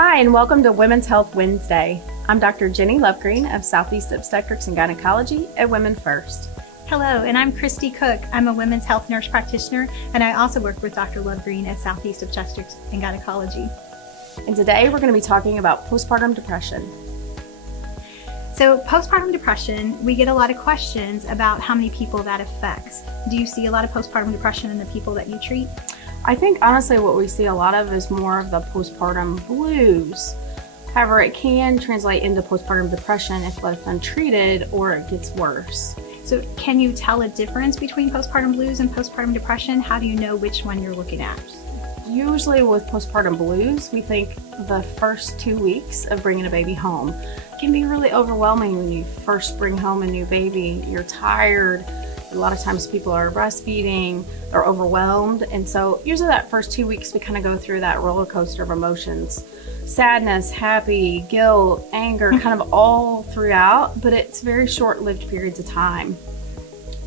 Hi, and welcome to Women's Health Wednesday. I'm Dr. Jenny Lovegreen of Southeast Obstetrics and Gynecology at Women First. Hello, and I'm Christy Cook. I'm a women's health nurse practitioner, and I also work with Dr. Lovegreen at Southeast Obstetrics and Gynecology. And today we're going to be talking about postpartum depression. So postpartum depression, we get a lot of questions about how many people that affects. Do you see a lot of postpartum depression in the people that you treat? I think honestly what we see a lot of is more of the postpartum blues. However, it can translate into postpartum depression if left untreated or it gets worse. So can you tell a difference between postpartum blues and postpartum depression? How do you know which one you're looking at? Usually with postpartum blues, we think the first 2 weeks of bringing a baby home can be really overwhelming when you first bring home a new baby. You're tired. A lot of times people are breastfeeding, they're overwhelmed. And so usually that first 2 weeks, we kind of go through that roller coaster of emotions. Sadness, happy, guilt, anger, kind of all throughout, but it's very short-lived periods of time.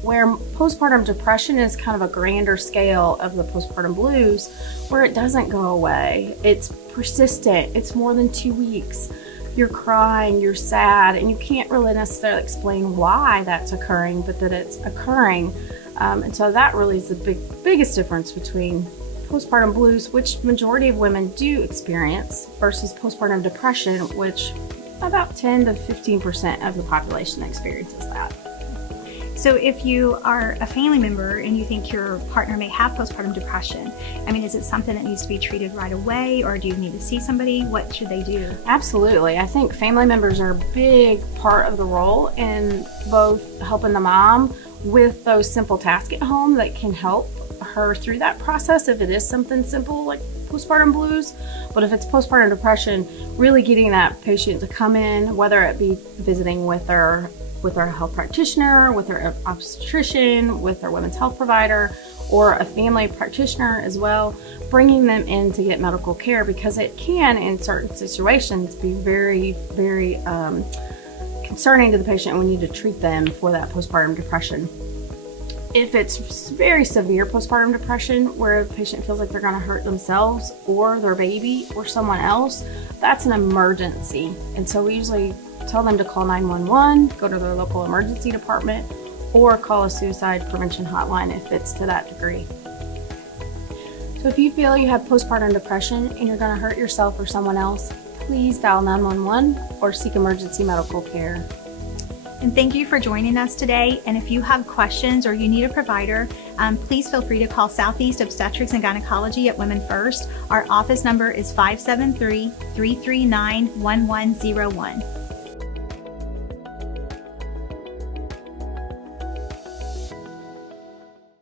Where postpartum depression is kind of a grander scale of the postpartum blues, where it doesn't go away. It's persistent, it's more than 2 weeks. You're crying, you're sad, and you can't really necessarily explain why that's occurring, but that it's occurring. And so that really is the biggest difference between postpartum blues, which majority of women do experience, versus postpartum depression, which about 10 to 15% of the population experiences that. So if you are a family member and you think your partner may have postpartum depression, is it something that needs to be treated right away, or do you need to see somebody? What should they do? Absolutely. I think family members are a big part of the role in both helping the mom with those simple tasks at home that can help her through that process if it is something simple like postpartum blues. But if it's postpartum depression, really getting that patient to come in, whether it be visiting with our health practitioner, with our obstetrician, with our women's health provider, or a family practitioner as well, bringing them in to get medical care, because it can, in certain situations, be very, very concerning to the patient, and we need to treat them for that postpartum depression. If it's very severe postpartum depression, where the patient feels like they're going to hurt themselves or their baby or someone else, that's an emergency. And so we usually tell them to call 911, go to their local emergency department, or call a suicide prevention hotline if it's to that degree. So if you feel you have postpartum depression and you're going to hurt yourself or someone else, please dial 911 or seek emergency medical care. And thank you for joining us today. And if you have questions or you need a provider, please feel free to call Southeast Obstetrics and Gynecology at Women First. Our office number is 573-339-1101.